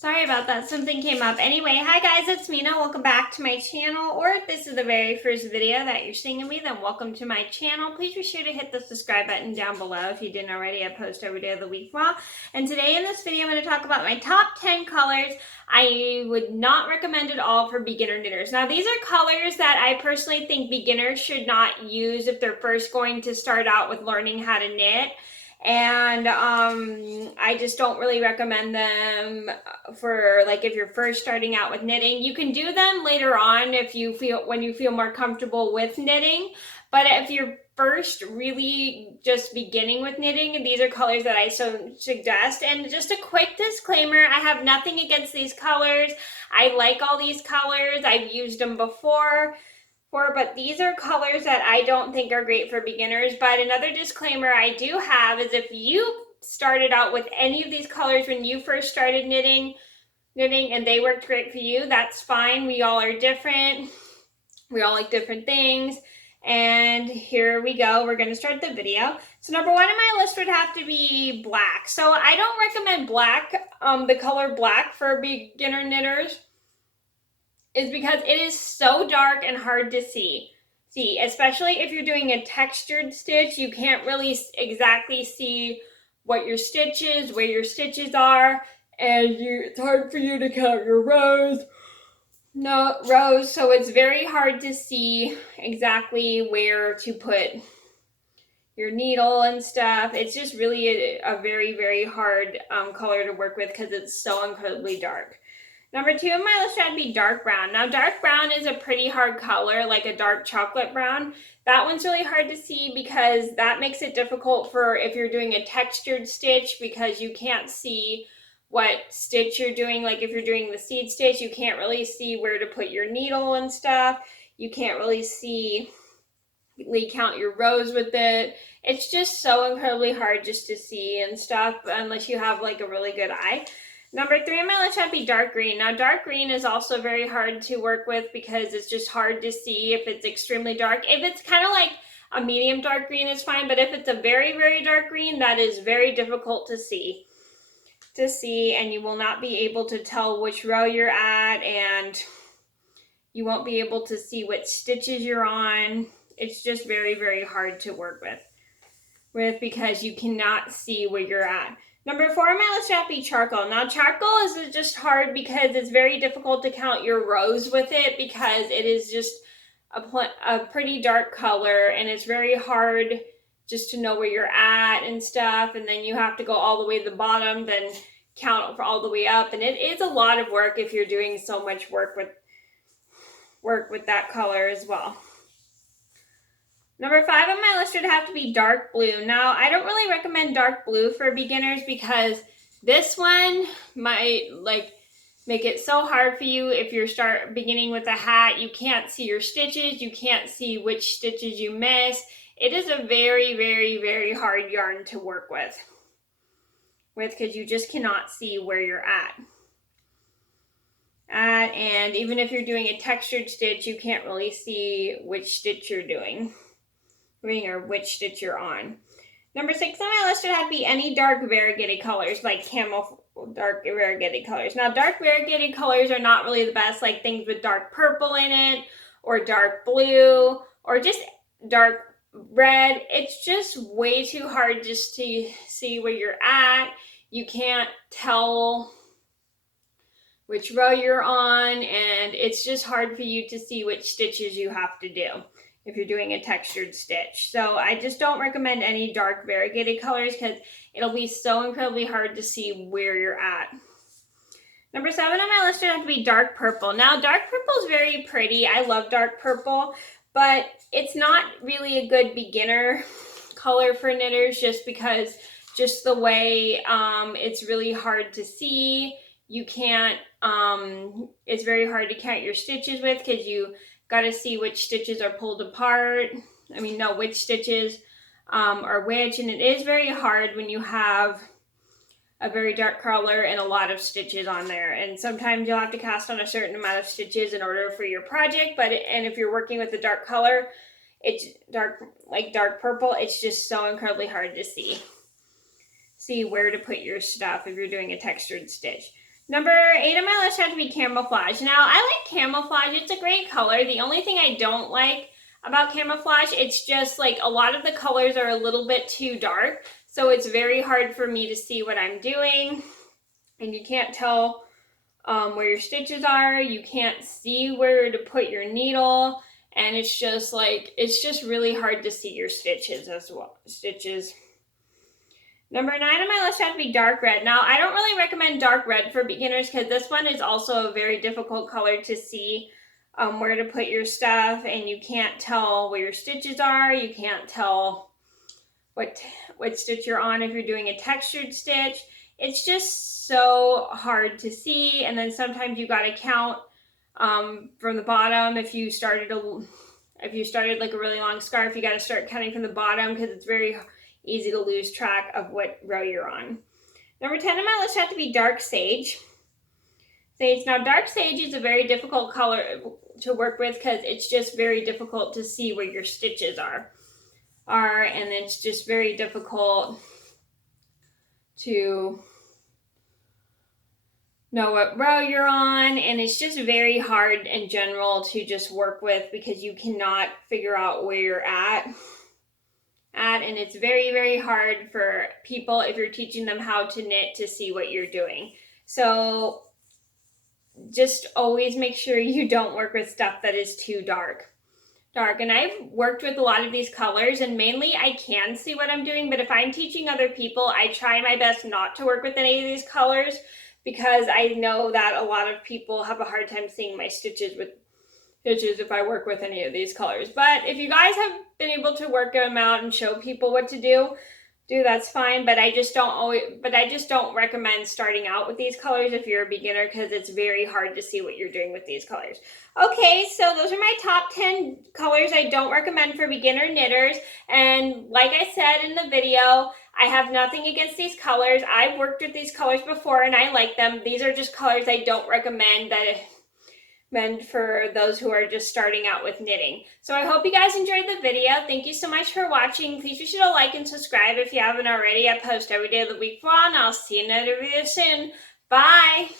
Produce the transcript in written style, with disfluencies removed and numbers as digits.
Sorry about that, something came up. Anyway, hi guys, it's Mena. Welcome back to my channel, or if this is the very first video that you're seeing of me, then welcome to my channel. Please be sure to hit the subscribe button down below if you didn't already. I post every day of the week. And today in this video, I'm going to talk about my top 10 colors I would not recommend at all for beginner knitters. Now, these are colors that I personally think beginners should not use if they're first going to start out with learning how to knit. And I just don't really recommend them for like if you're first starting out with knitting. You can do them later on when you feel more comfortable with knitting, but if you're first really just beginning with knitting, these are colors that I suggest. And just a quick disclaimer, I have nothing against these colors. I like all these colors. I've used them before. But these are colors that I don't think are great for beginners. But another disclaimer I do have is if you started out with any of these colors when you first started knitting and they worked great for you, that's fine. We all are different. We all like different things. And here we go. We're going to start the video. So number one on my list would have to be black. So I don't recommend black, the color black for beginner knitters, is because it is so dark and hard to see, especially if you're doing a textured stitch. You can't really exactly see what your stitch is, where your stitches are, and it's hard for you to count your rows. So it's very hard to see exactly where to put your needle and stuff. It's just really a very, very hard color to work with because it's so incredibly dark. Number two on my list would be dark brown. Now, dark brown is a pretty hard color, like a dark chocolate brown. That one's really hard to see because that makes it difficult for if you're doing a textured stitch, because you can't see what stitch you're doing. Like if you're doing the seed stitch, you can't really see where to put your needle and stuff. You can't really count your rows with it. It's just so incredibly hard just to see and stuff unless you have like a really good eye. Number three on my list would be dark green. Now, dark green is also very hard to work with because it's just hard to see if it's extremely dark. If it's kind of like a medium dark green is fine, but if it's a very, very dark green, that is very difficult to see. And you will not be able to tell which row you're at, and you won't be able to see which stitches you're on. It's just very, very hard to work with because you cannot see where you're at. Number four on my list would be charcoal. Now, charcoal is just hard because it's very difficult to count your rows with it because it is just a pretty dark color, and it's very hard just to know where you're at and stuff. And then you have to go all the way to the bottom, then count for all the way up. And it is a lot of work if you're doing so much work with that color as well. Number five on my list would have to be dark blue. Now, I don't really recommend dark blue for beginners because this one might make it so hard for you if you're beginning with a hat. You can't see your stitches. You can't see which stitches you miss. It is a very, very, very hard yarn to work with because you just cannot see where you're at. And even if you're doing a textured stitch, you can't really see which stitch you're doing or which stitch you're on. Number six on my list would have to be any dark variegated colors, like dark variegated colors. Now, dark variegated colors are not really the best, like things with dark purple in it, or dark blue, or just dark red. It's just way too hard just to see where you're at. You can't tell which row you're on, and it's just hard for you to see which stitches you have to do if you're doing a textured stitch. So I just don't recommend any dark variegated colors because it'll be so incredibly hard to see where you're at. Number seven on my list would have to be dark purple. Now, dark purple is very pretty. I love dark purple, but it's not really a good beginner color for knitters just because just the way it's really hard to see. You can't, it's very hard to count your stitches with because you got to see which stitches are pulled apart. Which stitches are which. And it is very hard when you have a very dark color and a lot of stitches on there. And sometimes you'll have to cast on a certain amount of stitches in order for your project. And if you're working with a dark color, it's dark purple, it's just so incredibly hard to see where to put your stuff if you're doing a textured stitch. Number 8 on my list had to be Camouflage. Now, I like Camouflage. It's a great color. The only thing I don't like about Camouflage, it's just like a lot of the colors are a little bit too dark. So it's very hard for me to see what I'm doing. And you can't tell where your stitches are. You can't see where to put your needle. And it's just really hard to see your stitches as well. Number 9 on my list had to be dark red. Now, I don't really recommend dark red for beginners because this one is also a very difficult color to see where to put your stuff, and you can't tell where your stitches are. You can't tell what stitch you're on if you're doing a textured stitch. It's just so hard to see, and then sometimes you got to count from the bottom. If you started like a really long scarf, you got to start counting from the bottom because it's very easy to lose track of what row you're on. Number 10 on my list had to be dark sage. Now, dark sage is a very difficult color to work with because it's just very difficult to see where your stitches are, and it's just very difficult to know what row you're on, and it's just very hard in general to just work with because you cannot figure out where you're at, and it's very, very hard for people, if you're teaching them how to knit, to see what you're doing. So just always make sure you don't work with stuff that is too dark. And I've worked with a lot of these colors, and mainly I can see what I'm doing, but if I'm teaching other people, I try my best not to work with any of these colors because I know that a lot of people have a hard time seeing my stitches if I work with any of these colors. But if you guys have been able to work them out and show people what to do, that's fine. But I just don't recommend starting out with these colors if you're a beginner because it's very hard to see what you're doing with these colors. Okay, so those are my top 10 colors I don't recommend for beginner knitters. And like I said in the video, I have nothing against these colors. I've worked with these colors before and I like them. These are just colors I don't recommend meant for those who are just starting out with knitting. So I hope you guys enjoyed the video. Thank you so much for watching. Please be sure to like and subscribe if you haven't already. I post every day of the week vlog, and I'll see you in another video soon. Bye!